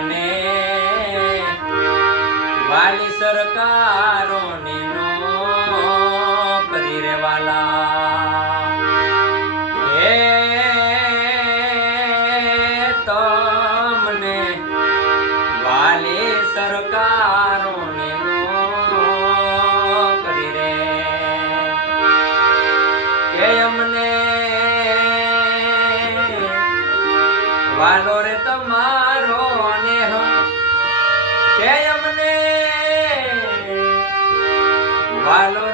અમને વાલી સરકારોની નોકરી રે વાલા હે તમને વાલી સરકારોની નોકરી રે કે અમને વાલો રે તમારો નેહ કે અમને વાલો